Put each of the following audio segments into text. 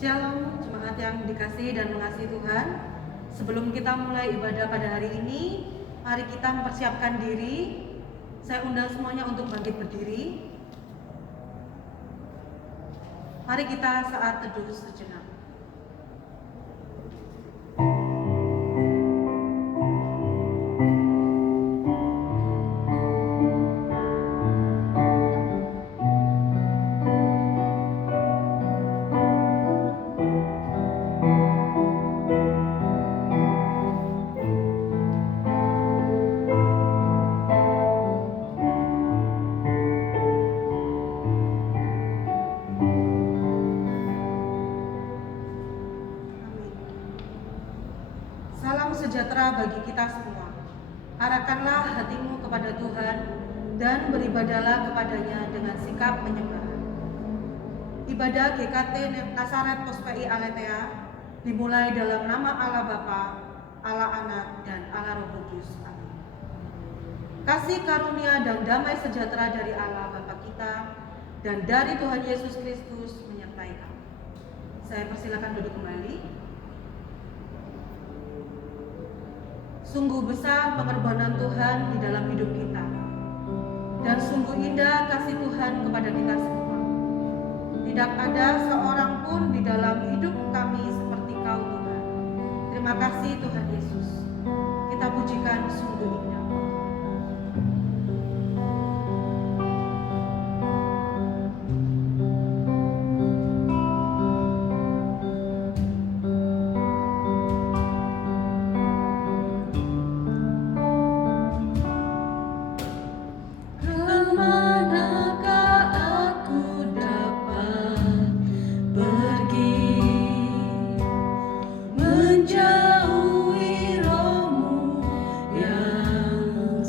Shalom, jemaat yang dikasihi dan mengasihi Tuhan. Sebelum kita mulai ibadah pada hari ini, mari kita mempersiapkan diri. Saya undang semuanya untuk bangkit berdiri. Mari kita saat teduh sejenak. Sejahtera bagi kita semua. Arahkanlah hatimu kepada Tuhan dan beribadahlah kepadanya dengan sikap penyembah. Ibadah GKT Nasaret Pospei Aletheia dimulai dalam nama Allah Bapa, Allah Anak, dan Allah Roh Kudus. Amin. Kasih karunia dan damai sejahtera dari Allah Bapa kita dan dari Tuhan Yesus Kristus menyertai kamu. Saya persilakan duduk kembali. Sungguh besar pengorbanan Tuhan di dalam hidup kita, dan sungguh indah kasih Tuhan kepada kita semua. Tidak ada seorang pun di dalam hidup kami seperti Kau, Tuhan. Terima kasih Tuhan Yesus. Kita pujikan sungguh indah. Menjauhi rohmu yang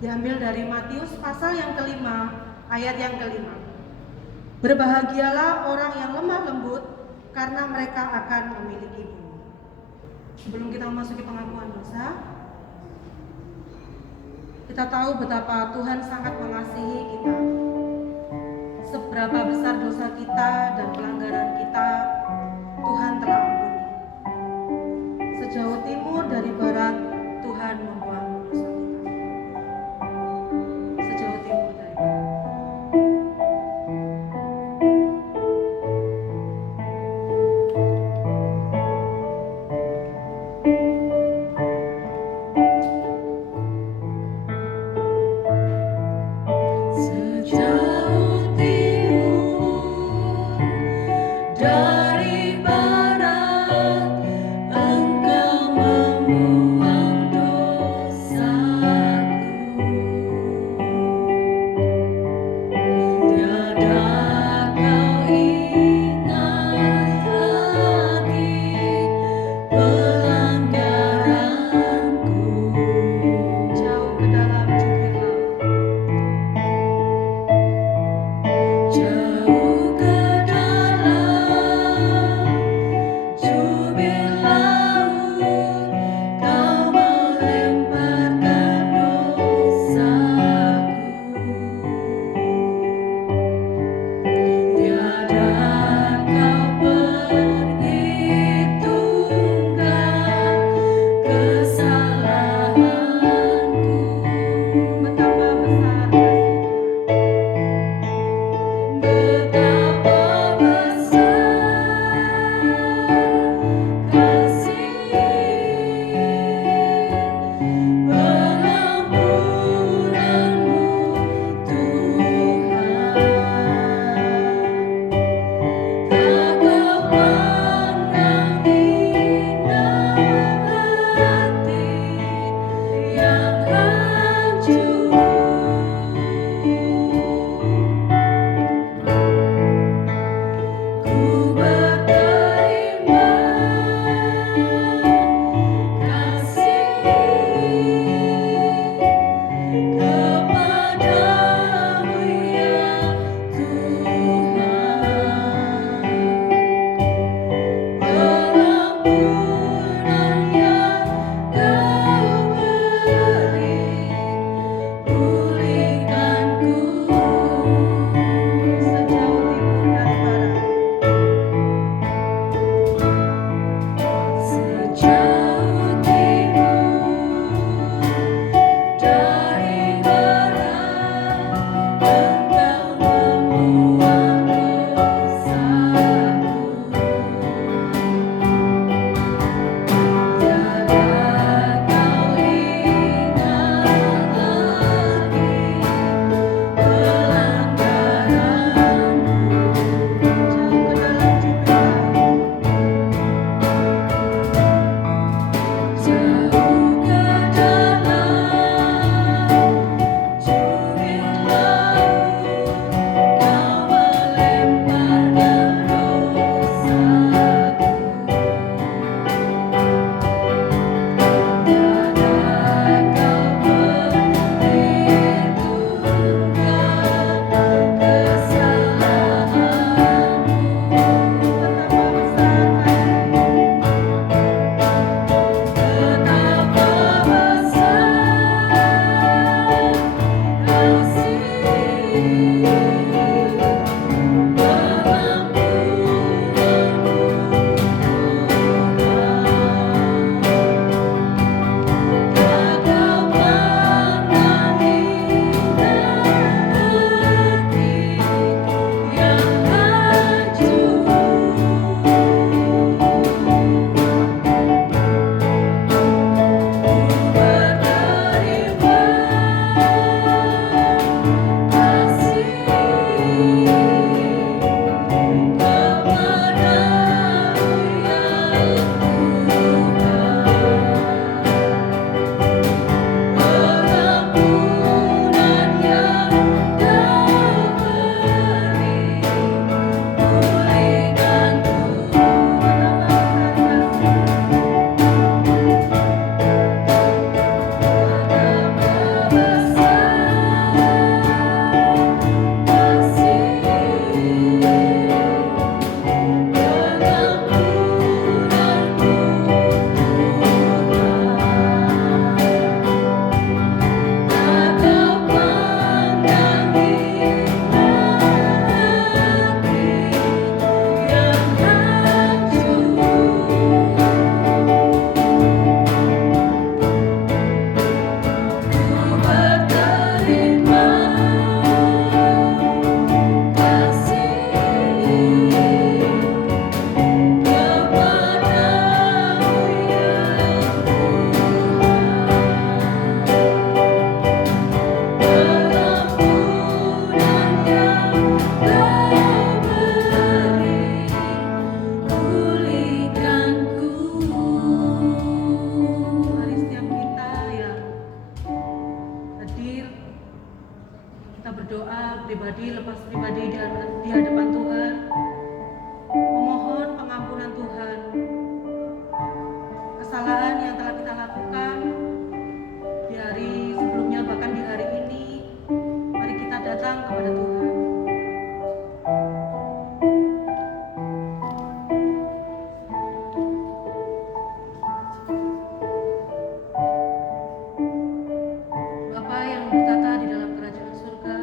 Diambil dari Matius pasal yang kelima, ayat yang kelima. Berbahagialah orang yang lemah lembut, karena mereka akan memiliki bumi. Sebelum kita memasuki pengakuan dosa, kita tahu betapa Tuhan sangat mengasihi kita. Seberapa besar dosa kita dan pelanggaran kita, Tuhan telah ampuni. Sejauh timur dari barat, Tuhan membuang dosa kita. Sejauh timur dari barat. Sejauh timur dari barat, Engkau membuang dosa. kita berdoa pribadi lepas pribadi di hadapan Tuhan, memohon pengampunan Tuhan kesalahan yang telah kita lakukan di hari sebelumnya, bahkan di hari ini. Mari kita datang kepada Tuhan. Bapa yang bertata di dalam kerajaan surga,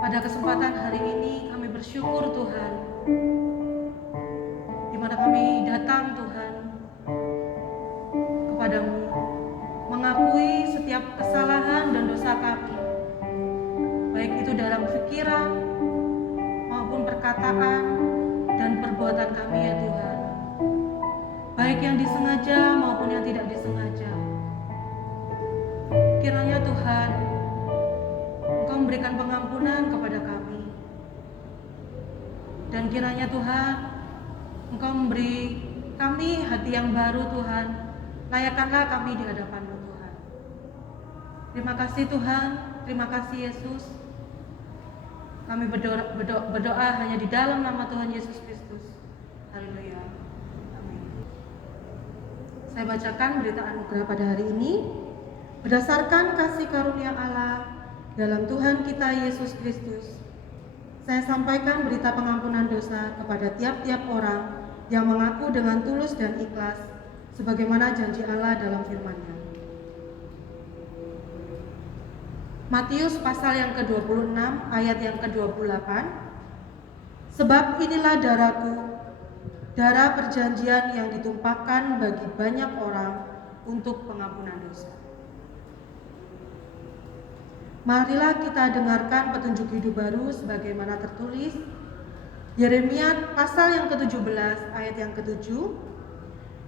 pada kesempatan hari ini kami bersyukur Tuhan, di mana kami datang Tuhan kepadamu, mengakui setiap kesalahan dan dosa kami, baik itu dalam pikiran maupun perkataan dan perbuatan kami ya Tuhan, baik yang disengaja maupun yang tidak disengaja. Kiranya Tuhan, Engkau memberikan pengampunan kepada kami, dan kiranya Tuhan, Engkau memberi kami hati yang baru Tuhan. Layakkanlah kami di hadapan-Mu Tuhan. Terima kasih Tuhan, terima kasih Yesus. Kami berdoa hanya di dalam nama Tuhan Yesus Kristus. Haleluya. Amin. Saya bacakan berita anugerah pada hari ini. Berdasarkan kasih karunia Allah dalam Tuhan kita Yesus Kristus, saya sampaikan berita pengampunan dosa kepada tiap-tiap orang yang mengaku dengan tulus dan ikhlas sebagaimana janji Allah dalam firman-Nya. Matius pasal yang ke-26 ayat yang ke-28. Sebab inilah darahku, darah perjanjian yang ditumpahkan bagi banyak orang untuk pengampunan dosa. Marilah kita dengarkan petunjuk hidup baru sebagaimana tertulis Yeremia pasal yang ke-17 ayat yang ke-7.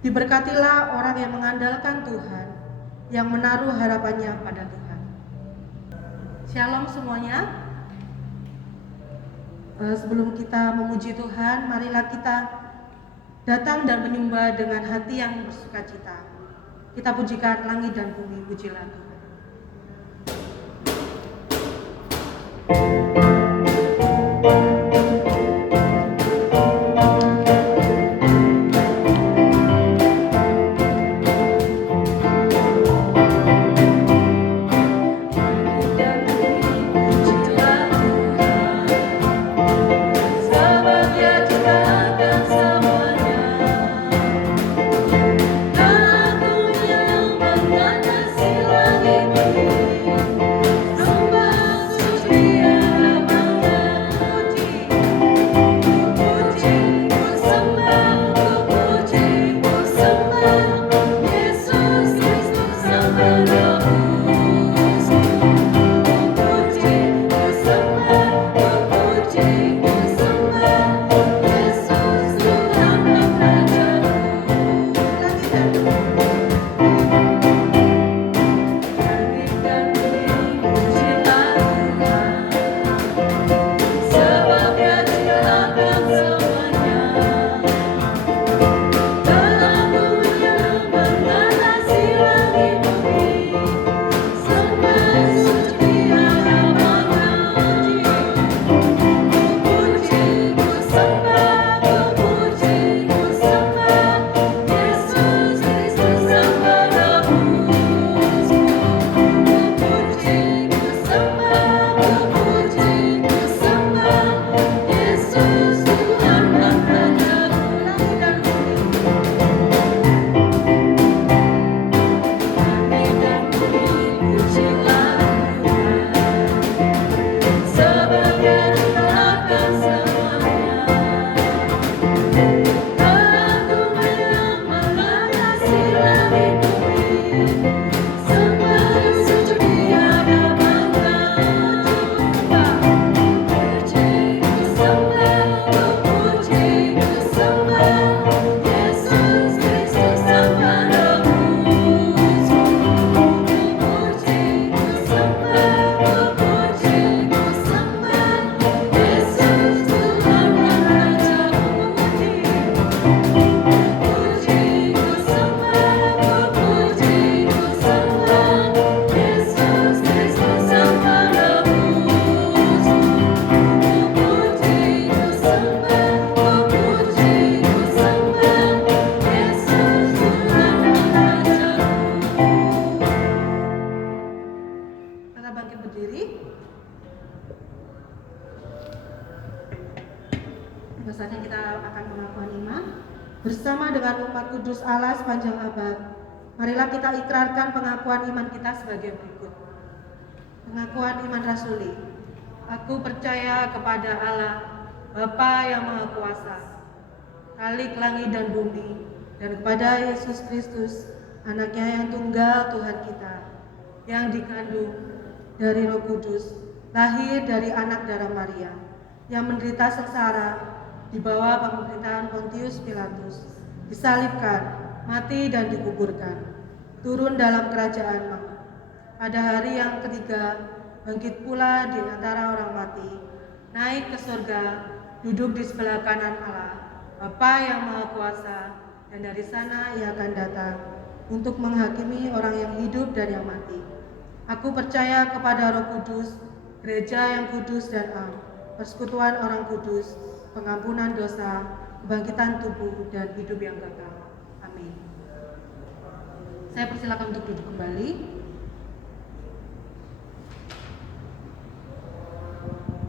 Diberkatilah orang yang mengandalkan Tuhan, yang menaruh harapannya pada Tuhan. Shalom semuanya. Sebelum kita memuji Tuhan, marilah kita datang dan menyembah dengan hati yang bersukacita. Kita pujikan langit dan bumi, pujilah Tuhan. Aku yang mengenal silam Mari bangkit berdiri. Saatnya kita akan pengakuan iman bersama dengan umat kudus Allah sepanjang abad. Marilah kita ikrarkan pengakuan iman kita sebagai berikut. Pengakuan iman rasuli. Aku percaya kepada Allah, Bapa yang Maha Kuasa, Khalik langit dan bumi, dan kepada Yesus Kristus, anaknya yang tunggal Tuhan kita, yang dikandung dari Roh Kudus, lahir dari anak darah Maria, yang menderita sengsara di bawah pemerintahan Pontius Pilatus, disalibkan, mati dan dikuburkan, turun dalam kerajaan maut. Pada hari yang ketiga, bangkit pula di antara orang mati, naik ke surga, duduk di sebelah kanan Allah, Bapa yang Maha Kuasa, dan dari sana ia akan datang untuk menghakimi orang yang hidup dan yang mati. Aku percaya kepada Roh Kudus, gereja yang kudus dan am, persekutuan orang kudus, pengampunan dosa, kebangkitan tubuh, dan hidup yang kekal. Amin. Saya persilakan untuk duduk kembali.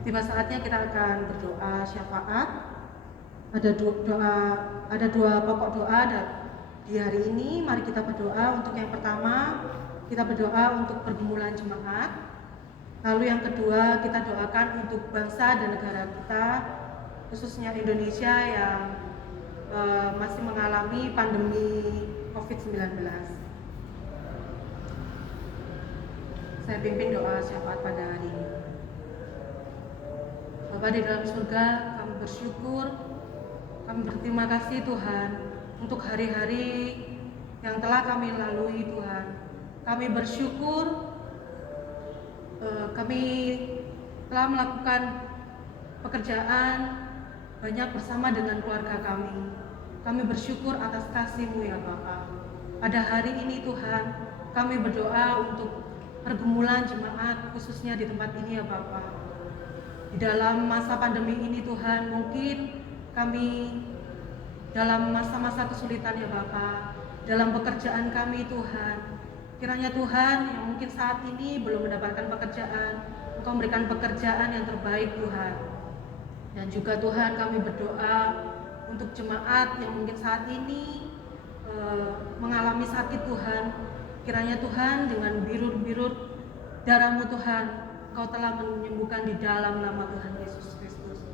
Tiba saatnya kita akan berdoa syafaat. Ada dua pokok doa di hari ini. Mari kita berdoa. Untuk yang pertama, kita berdoa untuk pergumulan jemaat. Lalu yang kedua, kita doakan untuk bangsa dan negara kita, khususnya Indonesia yang masih mengalami pandemi COVID-19. Saya pimpin doa syafaat pada hari ini. Bapa di dalam surga, kami bersyukur, kami berterima kasih Tuhan untuk hari-hari yang telah kami lalui Tuhan. Kami bersyukur kami telah melakukan pekerjaan banyak bersama dengan keluarga kami. Kami bersyukur atas kasih-Mu ya Bapa. Pada hari ini Tuhan, kami berdoa untuk pergumulan jemaat khususnya di tempat ini ya Bapa. Di dalam masa pandemi ini Tuhan, mungkin kami dalam masa-masa kesulitan ya Bapa, dalam pekerjaan kami Tuhan. Kiranya Tuhan yang mungkin saat ini belum mendapatkan pekerjaan, Engkau memberikan pekerjaan yang terbaik Tuhan. Dan juga Tuhan kami berdoa untuk jemaat yang mungkin saat ini mengalami sakit Tuhan. Kiranya Tuhan dengan birut-birut darah-Mu Tuhan, Engkau telah menyembuhkan di dalam nama Tuhan Yesus Kristus.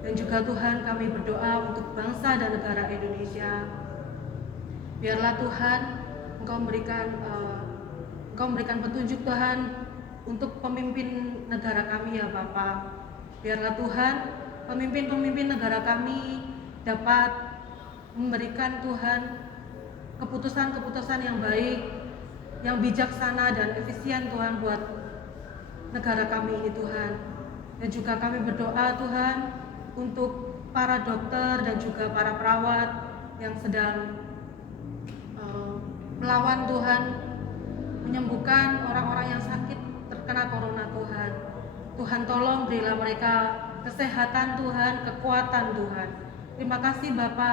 Dan juga Tuhan kami berdoa untuk bangsa dan negara Indonesia. Biarlah Tuhan Engkau memberikan petunjuk Tuhan untuk pemimpin negara kami ya Bapa. Biarlah Tuhan pemimpin-pemimpin negara kami dapat memberikan Tuhan keputusan-keputusan yang baik, yang bijaksana dan efisien Tuhan buat negara kami ini Tuhan. Dan juga kami berdoa Tuhan untuk para dokter dan juga para perawat yang sedang melawan Tuhan, menyembuhkan orang-orang yang sakit terkena corona Tuhan. Tuhan tolong berilah mereka kesehatan Tuhan, kekuatan Tuhan. Terima kasih Bapa,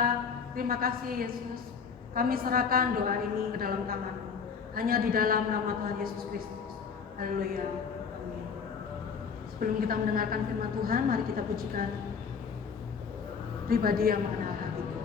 terima kasih Yesus. Kami serahkan doa ini ke dalam tangan-Mu, hanya di dalam nama Tuhan Yesus Kristus. Haleluya. Amin. Sebelum kita mendengarkan firman Tuhan, mari kita pujikan pribadi yang mengenal hatiku.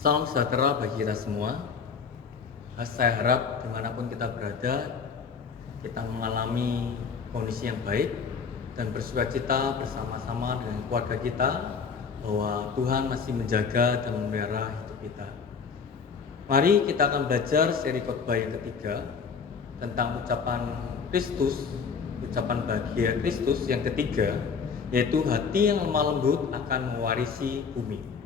Salam sejahtera bagi kita semua. Saya harap dimanapun kita berada, kita mengalami kondisi yang baik dan bersukacita bersama-sama dengan keluarga kita bahwa Tuhan masih menjaga dan memelihara hidup kita. Mari kita akan belajar seri khotbah yang ketiga tentang ucapan Kristus, ucapan bahagia Kristus yang ketiga, yaitu hati yang lemah lembut akan mewarisi bumi.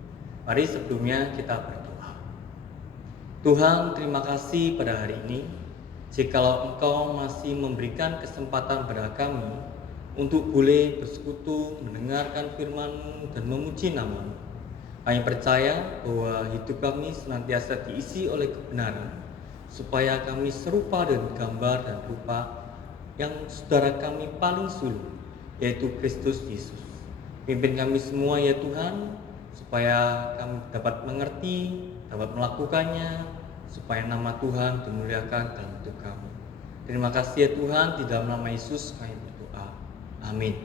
Mari sebelumnya kita berdoa. Tuhan, terima kasih pada hari ini. Jikalau Engkau masih memberikan kesempatan pada kami untuk boleh bersekutu, mendengarkan firman-Mu dan memuji nama-Mu. Kami percaya bahwa hidup kami senantiasa diisi oleh kebenaran, supaya kami serupa dengan gambar dan rupa yang saudara kami paling sulung, yaitu Kristus Yesus. Pimpin kami semua ya Tuhan, supaya kami dapat mengerti, dapat melakukannya, supaya nama Tuhan dimuliakan dalam hidup kami. Terima kasih ya Tuhan, di dalam nama Yesus kami berdoa. Amin.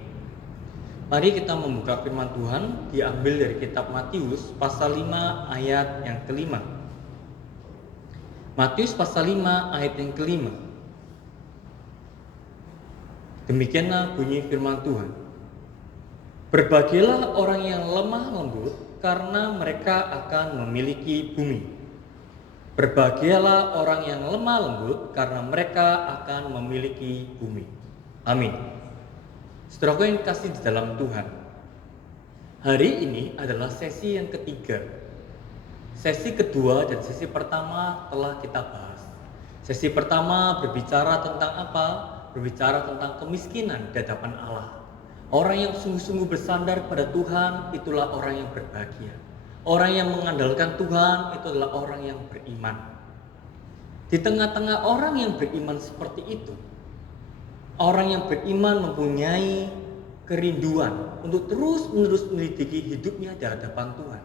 Mari kita membuka firman Tuhan, diambil dari kitab Matius pasal 5 ayat yang kelima. Matius pasal 5 ayat yang kelima. Demikianlah bunyi firman Tuhan. Berbahagialah orang yang lemah lembut, karena mereka akan memiliki bumi. Berbahagialah orang yang lemah lembut, karena mereka akan memiliki bumi. Amin. Saudaraku yang dikasihi di dalam Tuhan, hari ini adalah sesi yang ketiga. Sesi kedua dan sesi pertama telah kita bahas. Sesi pertama berbicara tentang apa? Berbicara tentang kemiskinan di hadapan Allah. Orang yang sungguh-sungguh bersandar pada Tuhan, itulah orang yang berbahagia. Orang yang mengandalkan Tuhan, itu adalah orang yang beriman. Di tengah-tengah orang yang beriman seperti itu, orang yang beriman mempunyai kerinduan untuk terus-menerus menyelidiki hidupnya di hadapan Tuhan.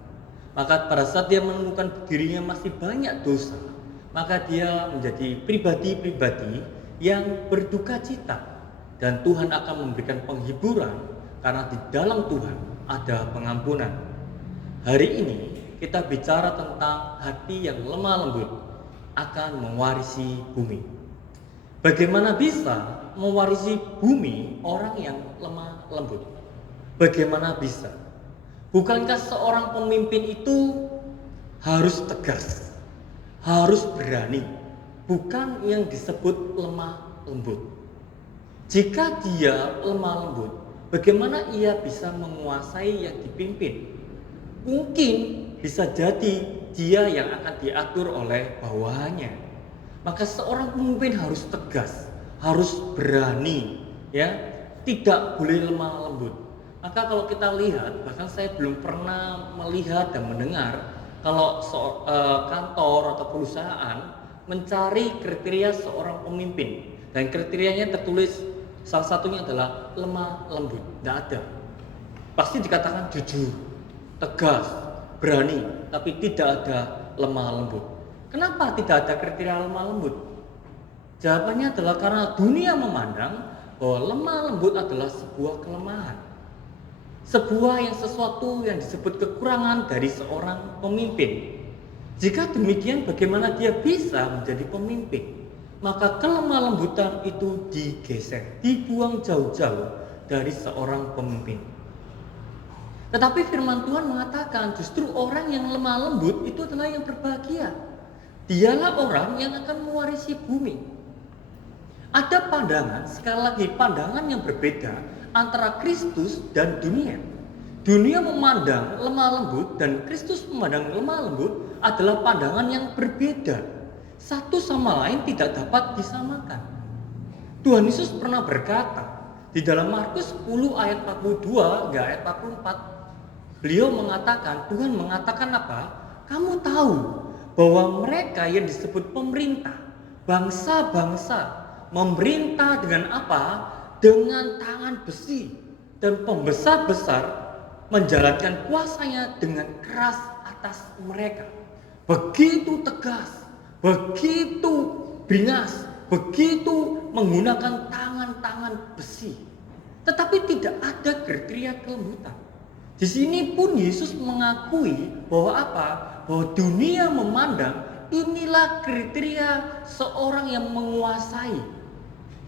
Maka pada saat dia menemukan dirinya masih banyak dosa, maka dia menjadi pribadi-pribadi yang berduka cita. Dan Tuhan akan memberikan penghiburan karena di dalam Tuhan ada pengampunan. Hari ini kita bicara tentang hati yang lemah lembut akan mewarisi bumi. Bagaimana bisa mewarisi bumi orang yang lemah lembut? Bagaimana bisa? Bukankah seorang pemimpin itu harus tegas, harus berani, bukan yang disebut lemah lembut? Jika dia lemah lembut, bagaimana ia bisa menguasai yang dipimpin? Mungkin bisa jadi dia yang akan diatur oleh bawahannya. Maka seorang pemimpin harus tegas, harus berani, ya, tidak boleh lemah lembut. Maka kalau kita lihat, bahkan saya belum pernah melihat dan mendengar kalau kantor atau perusahaan mencari kriteria seorang pemimpin dan kriterianya tertulis salah satunya adalah lemah lembut. Tidak ada. Pasti dikatakan jujur, tegas, berani, tapi tidak ada lemah lembut. Kenapa tidak ada kriteria lemah lembut? Jawabannya adalah karena dunia memandang bahwa lemah lembut adalah sebuah kelemahan. Sebuah yang sesuatu yang disebut kekurangan dari seorang pemimpin. Jika demikian, bagaimana dia bisa menjadi pemimpin? Maka kelemah lembutan itu digeser, dibuang jauh-jauh dari seorang pemimpin. Tetapi firman Tuhan mengatakan justru orang yang lemah lembut itu adalah yang berbahagia. Dialah orang yang akan mewarisi bumi. Ada pandangan, sekali lagi pandangan yang berbeda antara Kristus dan dunia. Dunia memandang lemah lembut dan Kristus memandang lemah lembut adalah pandangan yang berbeda. Satu sama lain tidak dapat disamakan. Tuhan Yesus pernah berkata di dalam Markus 10 ayat 42 hingga ayat 44, beliau mengatakan, Tuhan mengatakan apa? Kamu tahu bahwa mereka yang disebut pemerintah, bangsa-bangsa, memerintah dengan apa? Dengan tangan besi, dan pembesar-besar menjalankan kuasanya dengan keras atas mereka. Begitu tegas, begitu beringas, begitu menggunakan tangan-tangan besi. Tetapi tidak ada kriteria kelembutan. Di sini pun Yesus mengakui bahwa apa? Bahwa dunia memandang inilah kriteria seorang yang menguasai.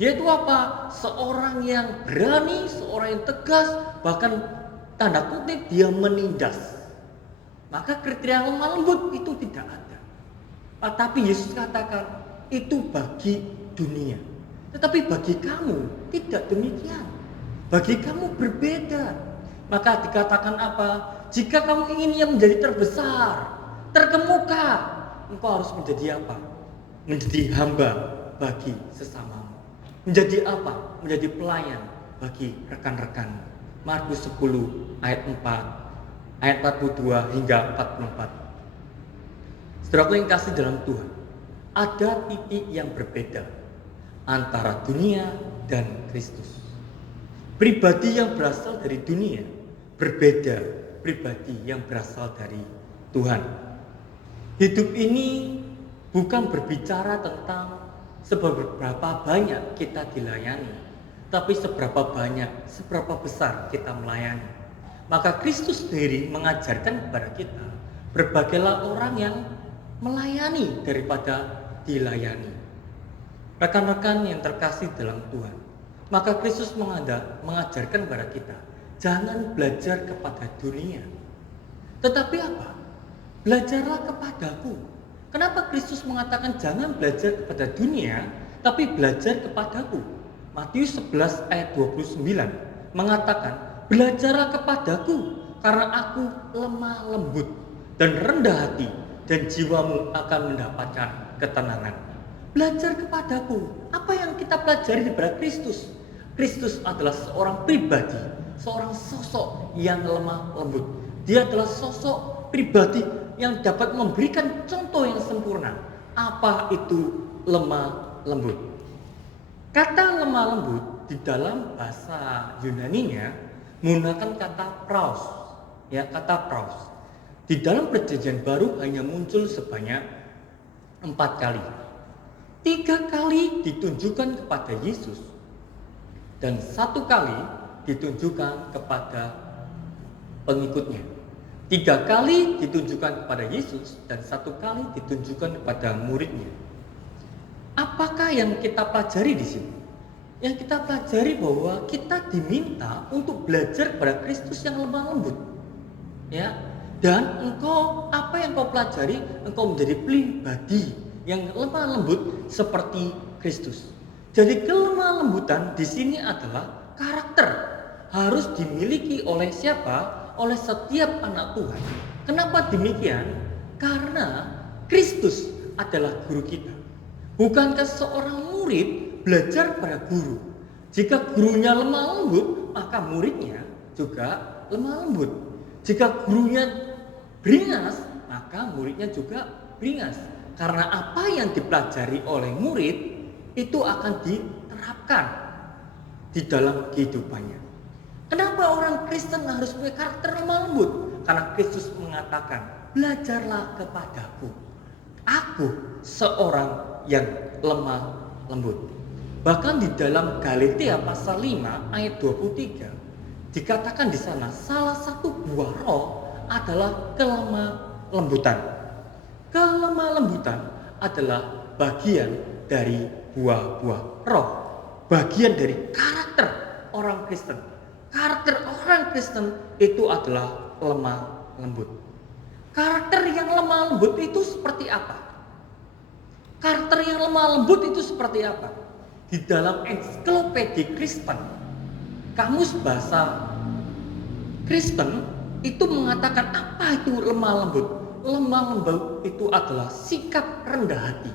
Yaitu apa? Seorang yang berani, seorang yang tegas, bahkan tanda kutip dia menindas. Maka kriteria lemah lembut itu tidak ada. Tapi Yesus katakan itu bagi dunia. Tetapi bagi kamu tidak demikian. Bagi kamu berbeda. Maka dikatakan apa? Jika kamu ingin yang menjadi terbesar, terkemuka, engkau harus menjadi apa? Menjadi hamba bagi sesamamu. Menjadi apa? Menjadi pelayan bagi rekan-rekan. Markus 10 ayat 4, ayat 42 hingga 44. Saudaraku yang kasih dalam Tuhan, ada titik yang berbeda antara dunia dan Kristus. Pribadi yang berasal dari dunia berbeda pribadi yang berasal dari Tuhan. Hidup ini bukan berbicara tentang seberapa banyak kita dilayani, tapi seberapa besar kita melayani. Maka Kristus sendiri mengajarkan kepada kita, berbagailah orang yang melayani daripada dilayani. Rekan-rekan yang terkasih dalam Tuhan, maka Kristus mengajarkan kepada kita, jangan belajar kepada dunia. Tetapi apa? Belajarlah kepadaku. Kenapa Kristus mengatakan jangan belajar kepada dunia, tapi belajar kepadaku? Matius 11 ayat 29 mengatakan, belajarlah kepadaku, karena aku lemah lembut dan rendah hati, dan jiwamu akan mendapatkan ketenangan. Belajar kepadaku. Apa yang kita pelajari daripada Kristus? Kristus adalah seorang pribadi, seorang sosok yang lemah lembut. Dia adalah sosok pribadi yang dapat memberikan contoh yang sempurna. Apa itu lemah lembut? Kata lemah lembut di dalam bahasa Yunaninya menggunakan kata praus. Ya, kata praus. Di dalam Perjanjian Baru hanya muncul sebanyak 4 kali. 3 kali ditunjukkan kepada Yesus, dan 1 kali ditunjukkan kepada pengikutnya. 3 kali ditunjukkan kepada Yesus dan 1 kali ditunjukkan kepada muridnya. Apakah yang kita pelajari di sini? Yang kita pelajari bahwa kita diminta untuk belajar kepada Kristus yang lemah lembut. Ya, dan apa yang kau pelajari, engkau menjadi pribadi yang lemah lembut seperti Kristus. Jadi kelemah lembutan di sini adalah karakter, harus dimiliki oleh siapa? Oleh setiap anak Tuhan. Kenapa demikian? Karena Kristus adalah guru kita. Bukankah seorang murid belajar pada guru? Jika gurunya lemah lembut, maka muridnya juga lemah lembut. Jika gurunya beringas, maka muridnya juga beringas. Karena apa yang dipelajari oleh murid itu akan diterapkan di dalam kehidupannya. Kenapa orang Kristen harus punya karakter lemah lembut? Karena Kristus mengatakan, belajarlah kepadaku. Aku seorang yang lemah lembut. Bahkan di dalam Galatia pasal 5 ayat 23 dikatakan di sana salah satu buah roh adalah kelemah lembutan. Kelemah lembutan adalah bagian dari buah-buah roh, bagian dari karakter orang Kristen. Karakter orang Kristen itu adalah lemah lembut. Karakter yang lemah lembut itu seperti apa? Karakter yang lemah lembut itu seperti apa? Di dalam ensiklopedia Kristen, kamus bahasa Kristen itu mengatakan apa itu lemah lembut? Lemah lembut itu adalah sikap rendah hati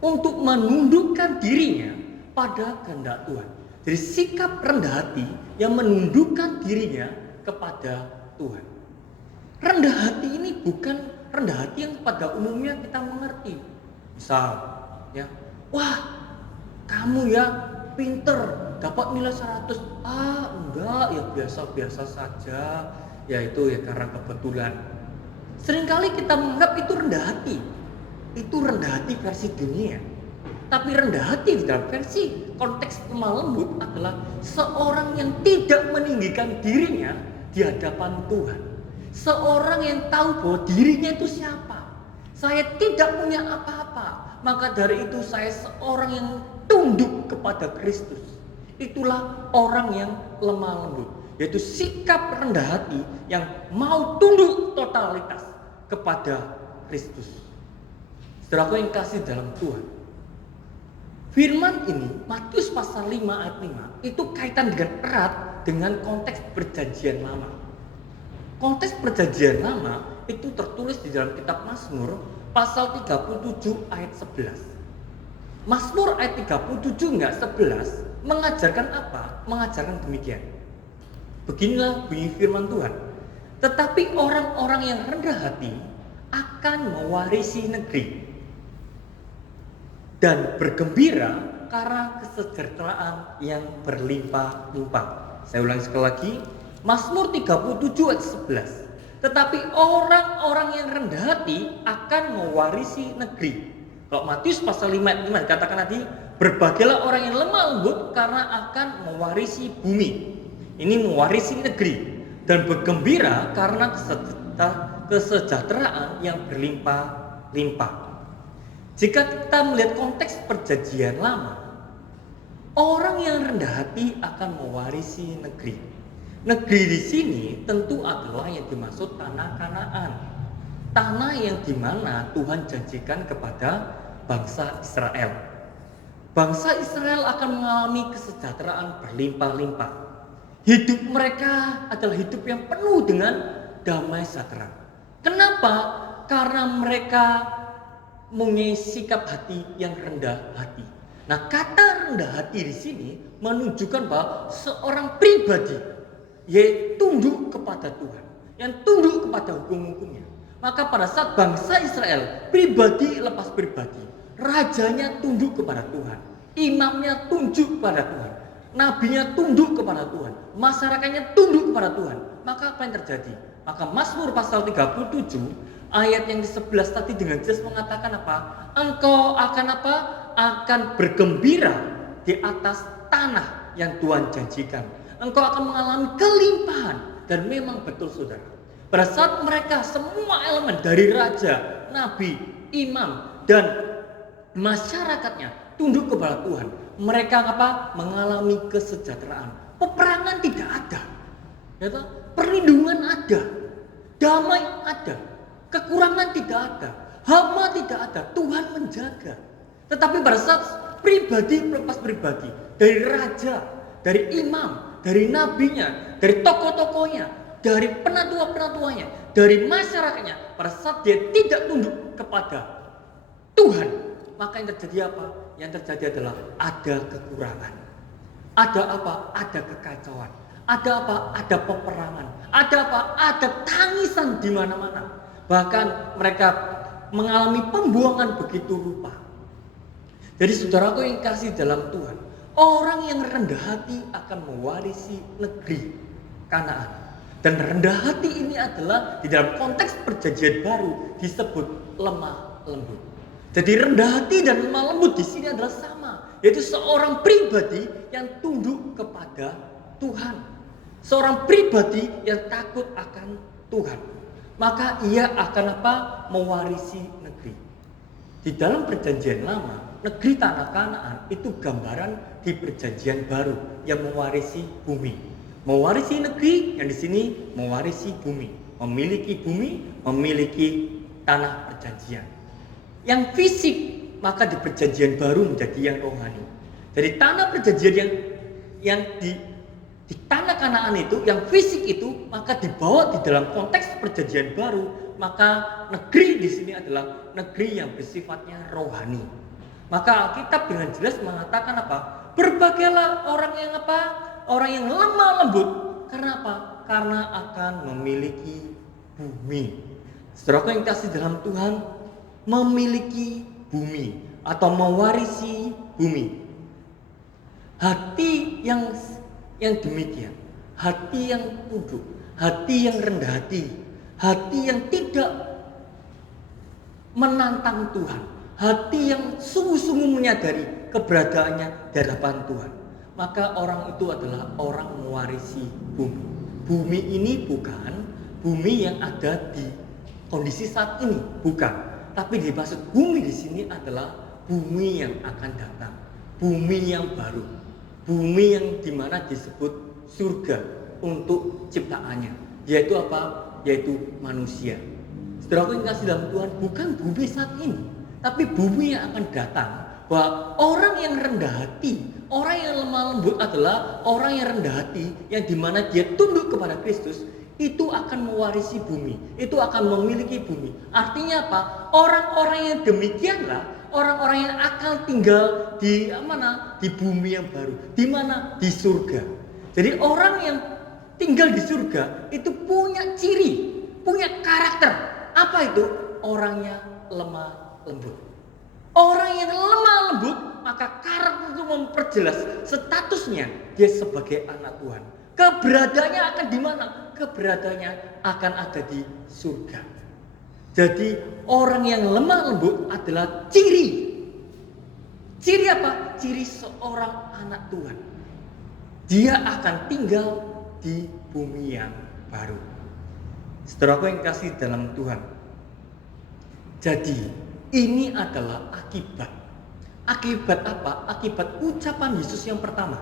untuk menundukkan dirinya pada kehendak Tuhan. Jadi sikap rendah hati yang menundukkan dirinya kepada Tuhan. Rendah hati ini bukan rendah hati yang pada umumnya kita mengerti. Misal, ya, wah, kamu ya pinter, dapat nilai 100. Enggak, ya biasa-biasa saja. Ya itu ya karena kebetulan. Seringkali kita menganggap itu rendah hati. Itu rendah hati versi dunia. Tapi rendah hati di dalam versi konteks lemah lembut adalah seorang yang tidak meninggikan dirinya di hadapan Tuhan. Seorang yang tahu bahwa dirinya itu siapa. Saya tidak punya apa-apa. Maka dari itu saya seorang yang tunduk kepada Kristus. Itulah orang yang lemah lembut. Yaitu sikap rendah hati yang mau tunduk totalitas kepada Kristus. Saudaraku yang kasih dalam Tuhan. Firman ini, Matius pasal 5 ayat 5, itu kaitan dengan erat dengan konteks perjanjian lama. Konteks perjanjian lama itu tertulis di dalam kitab Mazmur pasal 37 ayat 11. Mazmur ayat 37 enggak 11 mengajarkan apa? Mengajarkan demikian. Beginilah bunyi firman Tuhan. Tetapi orang-orang yang rendah hati akan mewarisi negeri dan bergembira karena kesejahteraan yang berlimpah-limpah. Saya ulangi sekali lagi, Mazmur 37 ayat 11. Tetapi orang-orang yang rendah hati akan mewarisi negeri. Kalau Matius pasal 5 ayat 5 dikatakan tadi, berbagailah orang yang lemah lembut karena akan mewarisi bumi. Ini mewarisi negeri dan bergembira karena kesejahteraan yang berlimpah-limpah. Jika kita melihat konteks perjanjian lama, orang yang rendah hati akan mewarisi negeri. Negeri di sini tentu adalah yang dimaksud tanah Kanaan. Tanah yang dimana Tuhan janjikan kepada bangsa Israel. Bangsa Israel akan mengalami kesejahteraan berlimpah-limpah. Hidup mereka adalah hidup yang penuh dengan damai sejahtera. Kenapa? Karena mereka mempunyai sikap hati yang rendah hati. Nah, kata rendah hati di sini menunjukkan bahwa seorang pribadi yang tunduk kepada Tuhan, yang tunduk kepada hukum-hukumnya. Maka pada saat bangsa Israel pribadi lepas pribadi, rajanya tunduk kepada Tuhan, imamnya tunduk kepada Tuhan, nabinya tunduk kepada Tuhan, masyarakatnya tunduk kepada Tuhan. Maka apa yang terjadi? Maka Mazmur pasal 37 ayat yang ke-11 tadi dengan jelas mengatakan apa? Engkau akan apa? Akan bergembira di atas tanah yang Tuhan janjikan. Engkau akan mengalami kelimpahan. Dan memang betul saudara. Pada saat mereka semua elemen dari raja, nabi, imam, dan masyarakatnya tunduk kepada Tuhan, mereka apa? Mengalami kesejahteraan. Peperangan tidak ada. Ya, perlindungan ada. Damai ada. Kekurangan tidak ada, hama tidak ada, Tuhan menjaga. Tetapi pada saat pribadi lepas pribadi, dari raja, dari imam, dari nabinya, dari tokoh-tokohnya, dari penatua-penatuanya, dari masyarakatnya, pada saat dia tidak tunduk kepada Tuhan, maka yang terjadi apa? Yang terjadi adalah ada kekurangan. Ada apa? Ada kekacauan. Ada apa? Ada peperangan. Ada apa? Ada tangisan di mana-mana. Bahkan mereka mengalami pembuangan begitu rupa. Jadi saudaraku yang kasih dalam Tuhan, orang yang rendah hati akan mewarisi negeri Kanaan. Dan rendah hati ini adalah di dalam konteks perjanjian baru disebut lemah lembut. Jadi rendah hati dan lemah lembut di sini adalah sama, yaitu seorang pribadi yang tunduk kepada Tuhan. Seorang pribadi yang takut akan Tuhan. Maka ia akan apa? Mewarisi negeri. Di dalam perjanjian lama, negeri tanah Kanaan itu gambaran di perjanjian baru yang mewarisi bumi. Mewarisi negeri yang di sini mewarisi bumi. Memiliki bumi, memiliki tanah perjanjian. Yang fisik, maka di perjanjian baru menjadi yang rohani. Jadi tanah perjanjian yang di tanah Kanaan itu, yang fisik itu, maka dibawa di dalam konteks perjanjian baru, maka negeri di sini adalah negeri yang bersifatnya rohani. Maka Alkitab dengan jelas mengatakan apa? Berbagailah orang yang apa? Orang yang lemah lembut. Karena apa? Karena akan memiliki bumi. Saudaraku yang kasih dalam Tuhan, memiliki bumi atau mewarisi bumi. Hati yang demikian, hati yang tunduk, hati yang rendah hati yang tidak menantang Tuhan, hati yang sungguh-sungguh menyadari keberadaannya di hadapan Tuhan, maka orang itu adalah orang mewarisi bumi. bumi ini bukan bumi yang ada di kondisi saat ini, bukan. Tapi dimaksud bumi di sini adalah bumi yang akan datang, bumi yang baru, bumi yang dimana disebut surga untuk ciptaannya, yaitu apa? Yaitu manusia. Saudaraku yang kasih dalam Tuhan, bukan bumi saat ini, tapi bumi yang akan datang. Bahwa orang yang rendah hati, orang yang lemah lembut adalah orang yang rendah hati, yang dimana dia tunduk kepada Kristus, itu akan mewarisi bumi, itu akan memiliki bumi. Artinya apa? Orang-orang yang demikianlah orang-orang yang akan tinggal di mana? Di bumi yang baru. Di mana? Di surga. Jadi orang yang tinggal di surga itu punya ciri, punya karakter. Apa itu? Orangnya lemah lembut. Orang yang lemah lembut, maka karakter itu memperjelas statusnya dia sebagai anak Tuhan. Keberadaannya akan di mana? Keberadaannya akan ada di surga. Jadi orang yang lemah lembut adalah ciri. Ciri apa? Ciri seorang anak Tuhan. Dia akan tinggal di bumi yang baru. Saudaraku yang kasih dalam Tuhan. Jadi ini adalah akibat. Akibat apa? Akibat ucapan Yesus yang pertama.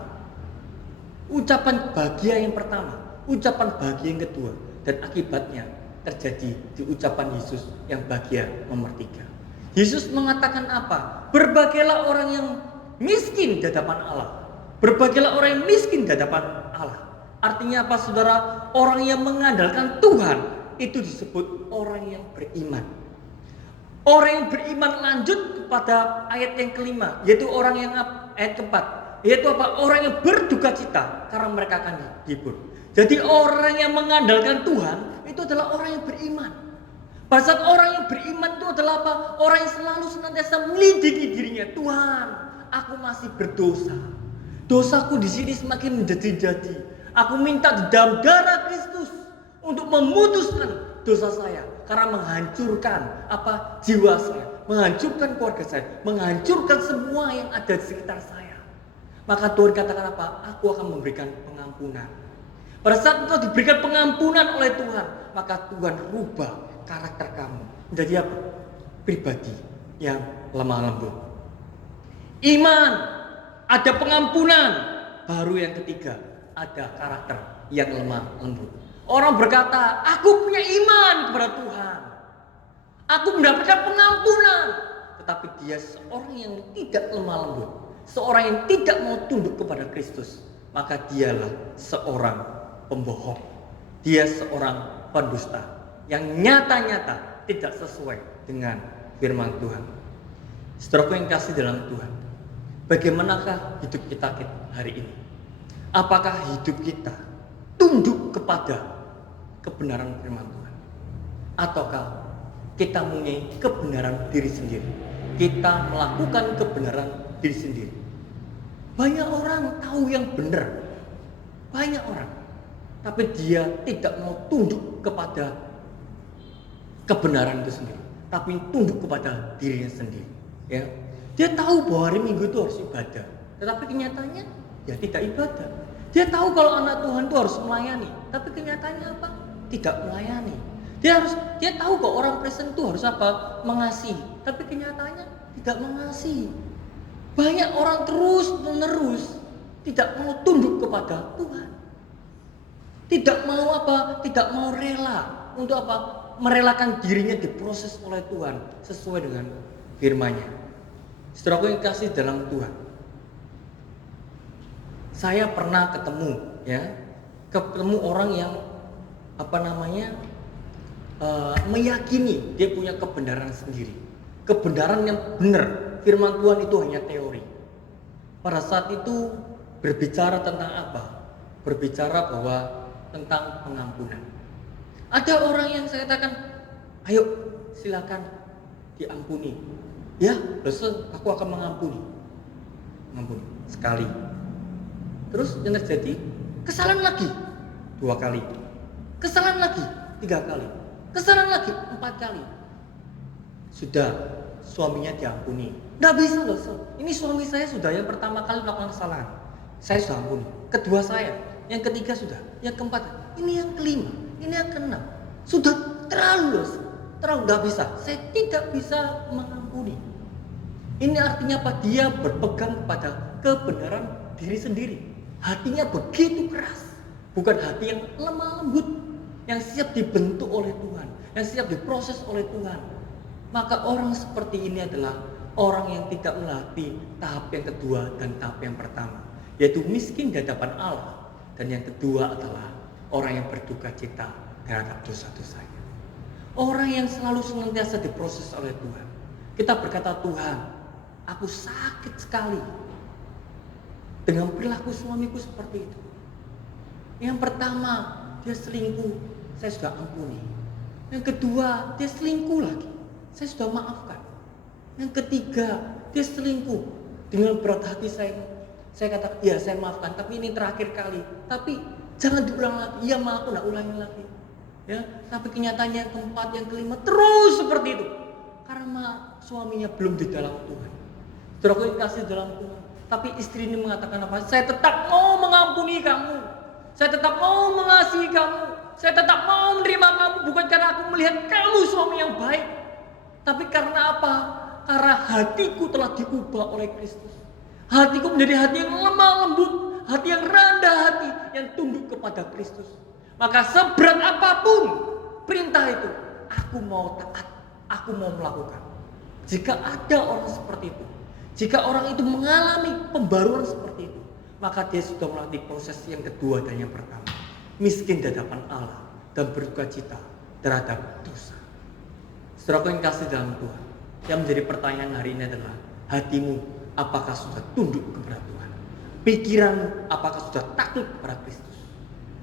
Ucapan bahagia yang pertama, ucapan bahagia yang kedua, dan akibatnya terjadi di ucapan Yesus yang bahagia nomor 3. Yesus mengatakan apa? Berbahagialah orang yang miskin di hadapan Allah. Berbahagialah orang yang miskin di hadapan Allah. Artinya apa, saudara? Orang yang mengandalkan Tuhan itu disebut orang yang beriman. Orang yang beriman lanjut kepada ayat yang kelima, yaitu orang yang ayat keempat. Yaitu apa? Orang yang berduka cita karena mereka akan dihibur. Jadi orang yang mengandalkan Tuhan itu adalah orang yang beriman. Pada saat orang yang beriman itu adalah apa? Orang yang selalu senantiasa melidiki dirinya. Tuhan, aku masih berdosa. Dosaku di sini semakin menjadi-jadi. Aku minta di dalam darah Kristus untuk memutuskan dosa saya karena menghancurkan apa? Jiwa saya, menghancurkan keluarga saya, menghancurkan semua yang ada di sekitar saya. Maka Tuhan katakan apa? Aku akan memberikan pengampunan. Pada saat engkau diberikan pengampunan oleh Tuhan, maka Tuhan rubah karakter kamu menjadi apa? Pribadi yang lemah lembut. Iman, ada pengampunan. Baru yang ketiga, ada karakter yang lemah lembut. Orang berkata, aku punya iman kepada Tuhan. Aku mendapatkan pengampunan. Tetapi dia seorang yang tidak lemah lembut. Seorang yang tidak mau tunduk kepada Kristus, maka dialah seorang pembohong. Dia seorang pendusta yang nyata-nyata tidak sesuai dengan firman Tuhan. Saudaraku yang kasih dalam Tuhan, bagaimanakah hidup kita hari ini? Apakah hidup kita tunduk kepada kebenaran firman Tuhan? Ataukah kita mempunyai kebenaran diri sendiri? Kita melakukan kebenaran diri sendiri. Banyak orang tahu yang benar, banyak orang, tapi dia tidak mau tunduk kepada kebenaran itu sendiri, tapi tunduk kepada dirinya sendiri. Ya, dia tahu bahwa hari Minggu itu harus ibadah, tetapi kenyataannya ya tidak ibadah. Dia tahu kalau anak Tuhan itu harus melayani, tapi kenyataannya apa? Tidak melayani. Dia tahu kok orang Kristen itu harus apa? Mengasihi, tapi kenyataannya tidak mengasihi. Banyak orang terus menerus tidak mau tunduk kepada Tuhan. Tidak mau apa? Tidak mau rela untuk apa? Merelakan dirinya diproses oleh Tuhan sesuai dengan firman-Nya. Saudaraku yang kasih dalam Tuhan. Saya pernah ketemu orang yang meyakini dia punya kebenaran sendiri. Kebenaran yang benar. Firman Tuhan itu hanya teori. Pada saat itu berbicara tentang apa? Berbicara bahwa tentang pengampunan. Ada orang yang saya katakan, ayo silakan diampuni. Ya, besok aku akan mengampuni. Mengampuni sekali. Terus yang terjadi, kesalahan lagi 2 kali. Kesalahan lagi 3 kali. Kesalahan lagi 4 kali. Sudah, suaminya diampuni. Nggak bisa loh, ini suami saya sudah yang pertama kali melakukan kesalahan. Saya sudah ampuni. Kedua saya, yang ketiga sudah, yang keempat, ini yang kelima, ini yang keenam. Sudah terlalu nggak bisa. Saya tidak bisa mengampuni. Ini artinya apa? Dia berpegang kepada kebenaran diri sendiri. Hatinya begitu keras, bukan hati yang lemah lembut, yang siap dibentuk oleh Tuhan, yang siap diproses oleh Tuhan. Maka orang seperti ini adalah orang yang tidak melatih tahap yang kedua dan tahap yang pertama, yaitu miskin di hadapan Allah. Dan yang kedua adalah orang yang berduka cita terhadap dosa-dosanya. Orang yang selalu senantiasa diproses oleh Tuhan. Kita berkata, Tuhan, aku sakit sekali dengan perilaku suamiku seperti itu. Yang pertama, dia selingkuh, saya sudah ampuni. Yang kedua, dia selingkuh lagi, saya sudah maafkan. Yang ketiga, dia selingkuh. Dengan berat hati saya katakan, ya saya maafkan, tapi ini terakhir kali. Tapi jangan diulang lagi. Ya maaf, aku tidak ulangi lagi. Ya, tapi kenyataannya yang keempat, yang kelima terus seperti itu. Karena suaminya belum di dalam Tuhan. Saudaraku yang kasih dalam Tuhan. Tapi istri ini mengatakan apa? Saya tetap mau mengampuni kamu. Saya tetap mau mengasihi kamu. Saya tetap mau menerima kamu. Bukan karena aku melihat kamu suami yang baik. Tapi karena apa? Karena hatiku telah diubah oleh Kristus. Hatiku menjadi hati yang lemah lembut. Hati yang rendah hati. Yang tunduk kepada Kristus. Maka seberat apapun perintah itu, aku mau taat. Aku mau melakukan. Jika ada orang seperti itu, jika orang itu mengalami pembaruan seperti itu, maka dia sudah melalui proses yang kedua dan yang pertama. Miskin di hadapan Allah dan berduka cita terhadap dosa. Saudaraku yang kasih dalam Tuhan, yang menjadi pertanyaan hari ini adalah, hatimu apakah sudah tunduk kepada Tuhan? Pikiranmu apakah sudah takluk kepada Kristus?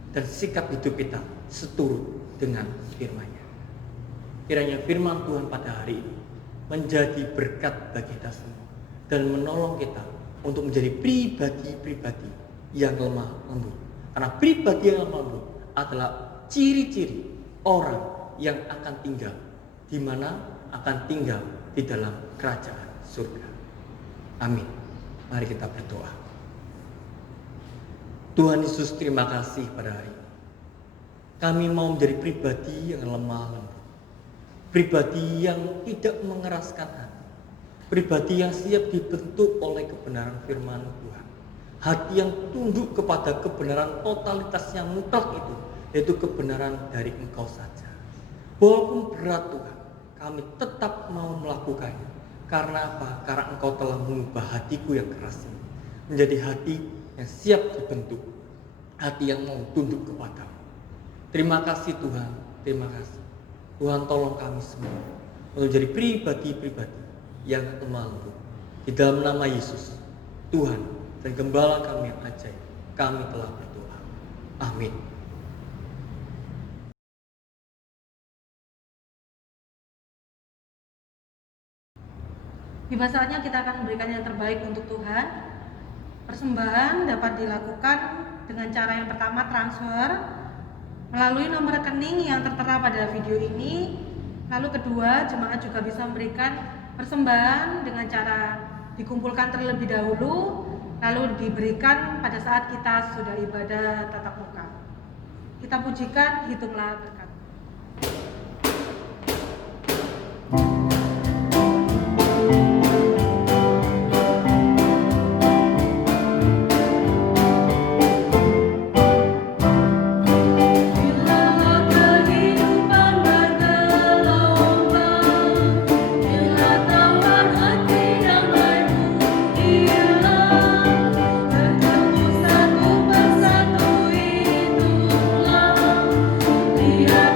Dan sikap hidup kita seturut dengan firman-Nya. Kiranya firman Tuhan pada hari ini menjadi berkat bagi kita semua dan menolong kita untuk menjadi pribadi-pribadi yang lemah lembut. Karena pribadi yang lemah lembut adalah ciri-ciri orang yang akan tinggal di mana akan tinggal di dalam kerajaan surga. Amin. Mari kita berdoa. Tuhan Yesus, terima kasih pada hari ini. Kami mau menjadi pribadi yang lemah lembut. Pribadi yang tidak mengeraskan hati. Pribadi yang siap dibentuk oleh kebenaran firman Tuhan. Hati yang tunduk kepada kebenaran totalitas yang mutlak itu, yaitu kebenaran dari Engkau saja. Walaupun berat Tuhan, kami tetap mau melakukannya. Karena apa? Karena Engkau telah mengubah hatiku yang keras ini menjadi hati yang siap dibentuk, hati yang mau tunduk kepadamu. Terima kasih Tuhan, terima kasih. Tuhan tolong kami semua untuk jadi pribadi-pribadi yang lemah lembut. Di dalam nama Yesus, Tuhan dan Gembala kami yang ajaib, kami telah berdoa. Amin. Tiba saatnya kita akan memberikan yang terbaik untuk Tuhan. Persembahan dapat dilakukan dengan cara yang pertama, transfer melalui nomor rekening yang tertera pada video ini. Lalu kedua, jemaat juga bisa memberikan persembahan dengan cara dikumpulkan terlebih dahulu, lalu diberikan pada saat kita sudah ibadah tatap muka. Kita pujikan, hitunglah berkat. Dia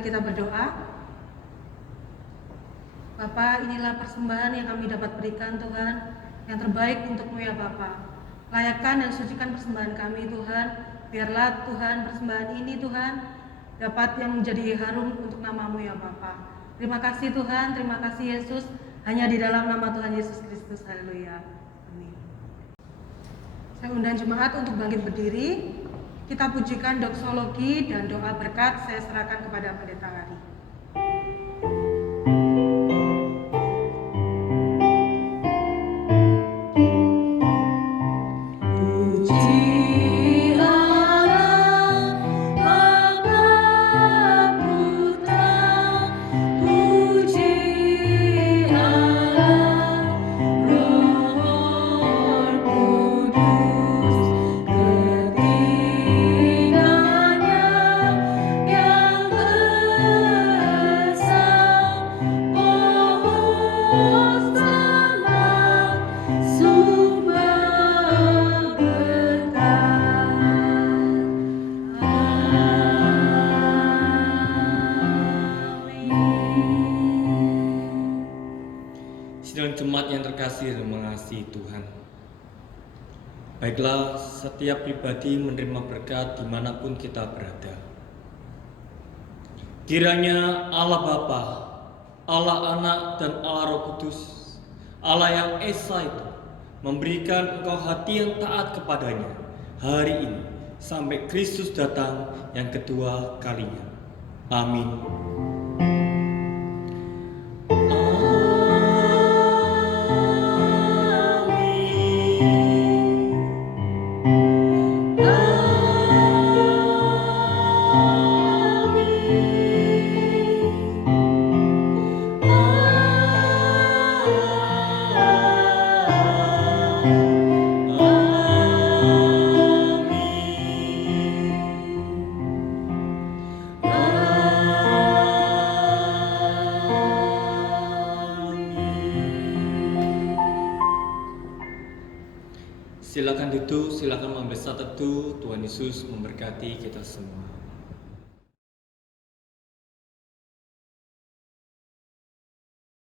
Mari kita berdoa. Bapa, inilah persembahan yang kami dapat berikan Tuhan, yang terbaik untuk-Mu ya Bapa. Layakkan dan sucikan persembahan kami Tuhan, biarlah Tuhan persembahan ini Tuhan dapat yang menjadi harum untuk nama-Mu ya Bapa. Terima kasih Tuhan, terima kasih Yesus, hanya di dalam nama Tuhan Yesus Kristus, haleluya, amin. Saya undang jemaat untuk bangkit berdiri, kita pujikan doksologi dan doa berkat saya serahkan kepada pendeta Ari. Sidang jemaat yang terkasih dan mengasihi Tuhan. Baiklah, setiap pribadi menerima berkat dimanapun kita berada. Kiranya Allah Bapa, Allah Anak, dan Allah Roh Kudus, Allah yang Esa itu, memberikan engkau hati yang taat kepadanya hari ini, sampai Kristus datang yang kedua kalinya. Amin. Silakan duduk, silakan mengambil saat teduh. Tuhan Yesus memberkati kita semua.